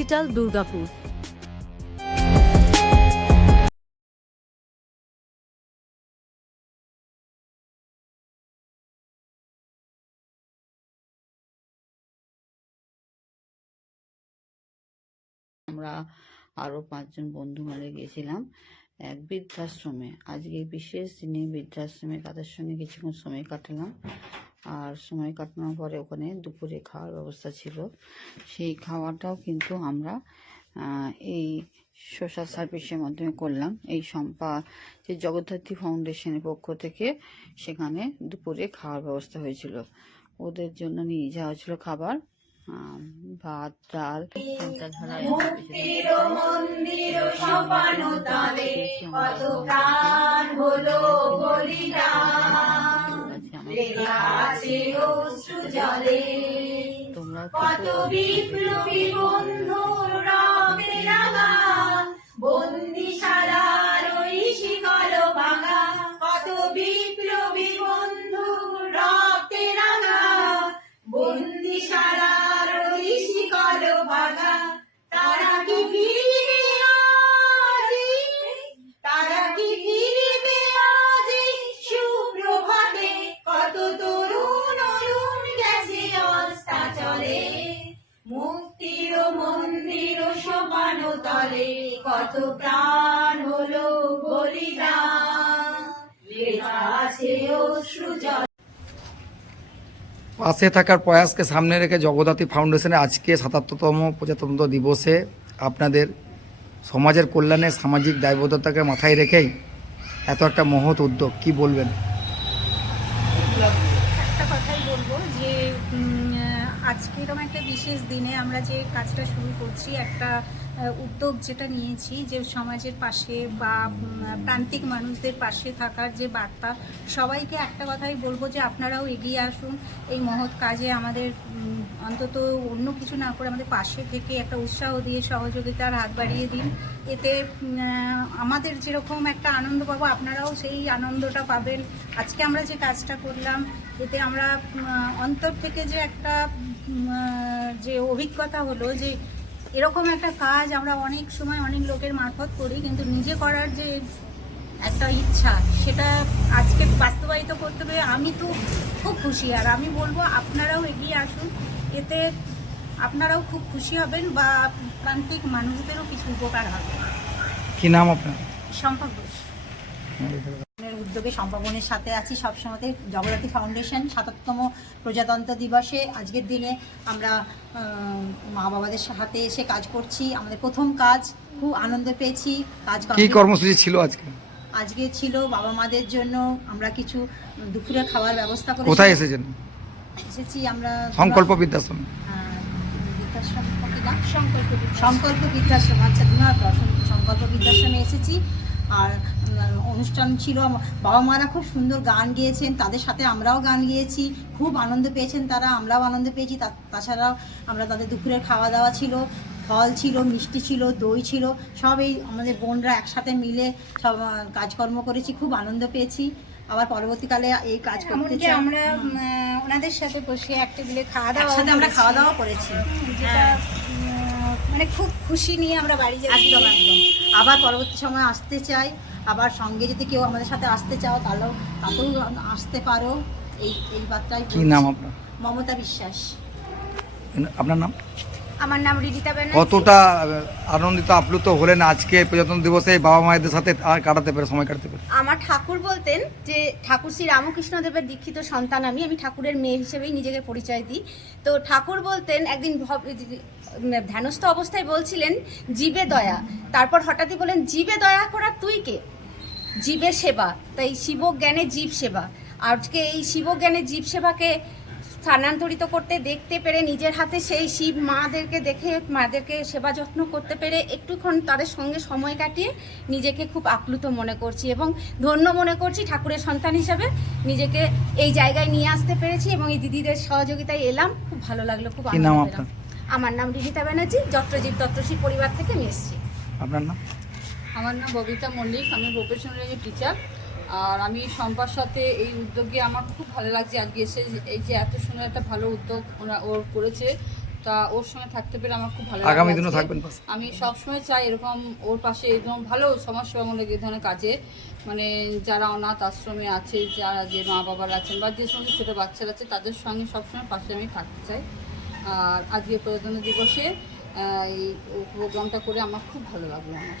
Digital Durgapur. আমরা আরও 5 জন বন্ধু মিলে গেছিলাম এক বৃদ্ধাশ্রমে। আজকে বিশেষ দিনে বৃদ্ধাশ্রমে তাদের সঙ্গে কিছুক্ষণ সময় কাটালাম। আর সময় কাটানোর পরে ওখানে দুপুরে খাওয়ার ব্যবস্থা ছিল। সেই খাওয়াটাও কিন্তু আমরা এই সোশ্যাল সার্ভিসের মাধ্যমে করলাম। এই যে জগদ্ধাত্রী ফাউন্ডেশনের পক্ষ থেকে সেখানে দুপুরে খাওয়ার ব্যবস্থা হয়েছিল। ওদের জন্য নিয়ে যাওয়া ছিল খাবার, ভাত, ডাল, তোমরা কত বিপ্লবী বন্ধুর রক্তে রাঙা বন্দিশালার ওই শিকল ভাঙা, কত বিপ্লবী বন্ধুর রক্তে রাঙা বন্দিশালার ওই শিকল ভাঙা। তারা কি ফিরবে আজি, তারা কি ফিরবে আজি সুপ্রভাতে, কত তরুণ অরুণ গেছে অস্তাচলে, মুক্তির মন্দির সোপান তলে কত প্রাণ হলো বলিদান, লেখা আছে অশ্রু জল। পাশে থাকার প্রয়াসকে সামনে রেখে জগদ্ধাত্রী ফাউন্ডেশনে আজকে ৭৭তম প্রজাতন্ত্র দিবসে আপনাদের সমাজের কল্যাণে সামাজিক দায়বদ্ধতাকে মাথায় রেখেই এত একটা মহৎ উদ্যোগ, কি বলবেন? একটা কথাই বলবো যে আজকে এরকম একটা বিশেষ দিনে আমরা যে কাজটা শুরু করছি, একটা উদ্যোগ যেটা নিয়েছি, যে সমাজের পাশে বা প্রান্তিক মানুষদের পাশে থাকার যে বার্তা, সবাইকে একটা কথাই বলবো যে আপনারাও এগিয়ে আসুন এই মহৎ কাজে। আমাদের অন্তত অন্য কিছু না করে আমাদের পাশে থেকে একটা উৎসাহ দিয়ে সহযোগিতার হাত বাড়িয়ে দিন। এতে আমাদের যেরকম একটা আনন্দ পাবো, আপনারাও সেই আনন্দটা পাবেন। আজকে আমরা যে কাজটা করলাম, এতে আমরা অন্তর থেকে যে একটা যে অভিজ্ঞতা হলো, যে এরকম একটা কাজ আমরা অনেক সময় অনেক লোকের মারফত করি, কিন্তু নিজে করার যে একটা ইচ্ছা, সেটা আজকে বাস্তবায়িত করতে পেরে আমি তো খুব খুশি। আর আমি বলবো আপনারাও এগিয়ে আসুন, এতে আপনারাও খুব খুশি হবেন বা প্রান্তিক মানুষদেরও কিছু উপকার হবে। কি নাম আপনার? সম্পর্ক উদ্যোগে সম্পাদনের সাথে আছি সবসময়। জগদ্ধাত্রী ফাউন্ডেশন ৭৭তম প্রজাতন্ত্র দিবসে আজকের দিনে আমরা মা বাবাদের হাতে এসে কাজ করছি। আমাদের প্রথম কাজ, খুব আনন্দ পেয়েছি। কাজ কি কর্মসূচি ছিল আজকে? আজকে ছিল বাবা মাদের জন্য আমরা কিছু দুপুরে খাওয়ার ব্যবস্থা করেছি। কোথায় এসেছেন? এসেছি আমরা সংকল্প বৃদ্ধাশ্রম। সংকল্প বৃদ্ধাশ্রম, আচ্ছা সংকল্প বৃদ্ধাশ্রমে এসেছি। আর অনুষ্ঠান ছিল, বাবা মারা খুব সুন্দর গান গেয়েছেন, তাদের সাথে আমরাও গান গেয়েছি, খুব আনন্দ পেয়েছেন তারা, আমরাও আনন্দ পেয়েছি। তাছাড়াও আমরা তাদের দুপুরের খাওয়া দাওয়া ছিল, ফল ছিল, মিষ্টি ছিল, দই ছিল, সব এই আমাদের বোনরা একসাথে মিলে সব কাজকর্ম করেছি, খুব আনন্দ পেয়েছি। আবার পরবর্তীকালে এই কাজ করতে চাই। আমরা ওনাদের সাথে বসে এক টেবিলে আমরা খাওয়া দাওয়া করেছি, যেটা মানে খুব খুশি নিয়ে আমরা বাড়ি যাই। একদম একদম। আবার পরবর্তী সময় আসতে চাই, আবার সঙ্গে যদি কেউ আমাদের সাথে আসতে চাও তাতেও আসতে পারো। এই বার্তায়। কি নাম আপনার? মমতা বিশ্বাস। আপনার নাম? আমার নাম রিদিতা ব্যানার্জি। কতটা আনন্দিত আপ্লুত হলেন আজকে প্রজাতন্ত্র দিবসে বাবা মায়েদের সাথে সময় কাটাতে পেরে? আমার ঠাকুর বলতেন যে ঠাকুর শ্রী রামকৃষ্ণদেবের দীক্ষিত সন্তান আমি ঠাকুরের মেয়ে হিসেবেই নিজেকে পরিচয় দিই। তো ঠাকুর বলতেন, একদিন ধ্যানস্থ অবস্থায় বলছিলেন জীবে দয়া, তারপর হঠাৎই বলেন জীবে দয়া করা তুই কে? জীবের সেবা, তাই শিবজ্ঞানে জীব সেবা। আজকে এই শিবজ্ঞানে জীব সেবাকে স্থানান্তরিত করতে দেখতে পেরে, নিজের হাতে সেই শিব মাদেরকে দেখে মাদেরকে সেবা যত্ন করতে পেরে একটুক্ষণ তাদের সঙ্গে সময় কাটিয়ে নিজেকে খুব আপ্লুত মনে করছি এবং ধন্য মনে করছি। ঠাকুরের সন্তান হিসাবে নিজেকে এই জায়গায় নিয়ে আসতে পেরেছি এবং এই দিদিদের সহযোগিতায় এলাম, খুব ভালো লাগলো, খুব আনন্দ পেলাম। আমার নাম রিদিতা ব্যানার্জি, যত্রজীব তত্রশ্রী পরিবার থেকে আমি এসেছি। আপনার নাম? আমার নাম ববিতা মল্লিক, আমি প্রফেশনাল টিচার। আর আমি সম্পার সাথে এই উদ্যোগে আমার খুব ভালো লাগছে আজকে এসে, এই যে এত সুন্দর একটা ভালো উদ্যোগ ওর করেছে, তা ওর সঙ্গে থাকতে পেরে আমার খুব ভালো আগামী লাগছে। দিনও থাকবেন পাশে? আমি সবসময় চাই এরকম ওর পাশে একদম ভালো সমাজসেবামূলক এই ধরনের কাজে, মানে যারা অনাথ আশ্রমে আছে, যারা যে মা বাবারা আছেন বা যে সমস্ত ছোটো বাচ্চারা আছে তাদের সঙ্গে সবসময় পাশে আমি থাকতে চাই। আর আজকে প্রজাতন্ত্র দিবসে এই প্রোগ্রামটা করে আমার খুব ভালো লাগলো আমার।